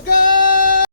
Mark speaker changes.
Speaker 1: talaga!